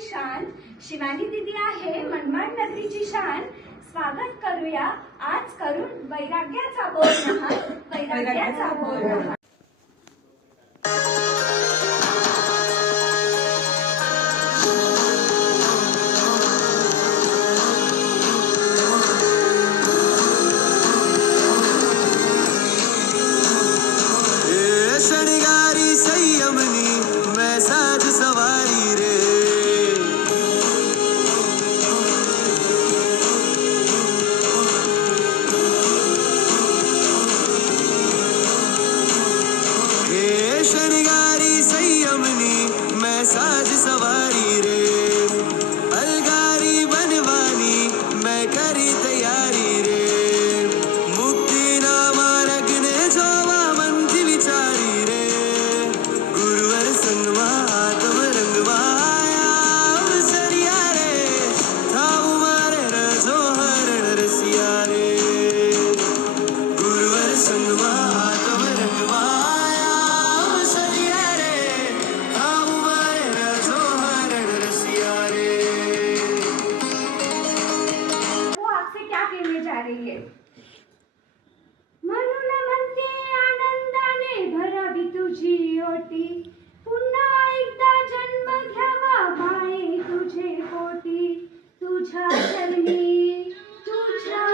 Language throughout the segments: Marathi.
शान शिवानी दीदी आहे मनमाड नगरीची शान। स्वागत करूया आज करून वैराग्याचा बोध वैराग्याचा बोध। शनिगारी संयमनी मैं साज सवारी रे, हे शनिगारी संयमनी मैं साज सवारी रे, अलगारी बनवानी मैं करी तैयारी रे, मुक्ति नामा लगने जोवा मंथी विचारी रे, गुरुवर संगवा आत्म रंगवाया अवसरिया रे, थाऊ मारे रजो हरण रसिया रे, गुरुवर संगवा आत्म रंगवाया अवसरिया रे, थाऊ मारे रजो हरण रसिया रे। वो आपसे क्या कहने जा रही है? म्हणून म्हणते आनंदाने भरावी तुझी ओटी, पुन्हा एकदा जन्म घ्यावा माये तुझे पोटी, तुझ्या चरणी तुझ्या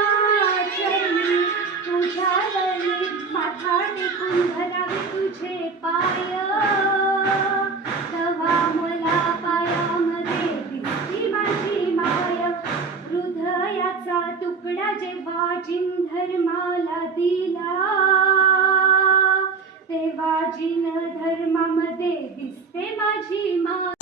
चरणी तुझ्या चरणी माथा टेकून भरावे तुझे पाय, तवा मला पायामध्ये दिसती माझी माय, हृदयाचा तुकडा जेव्हा जिन धर्माला दिला, तेव्हा जिन धर्मामध्ये दिसते माझी माय।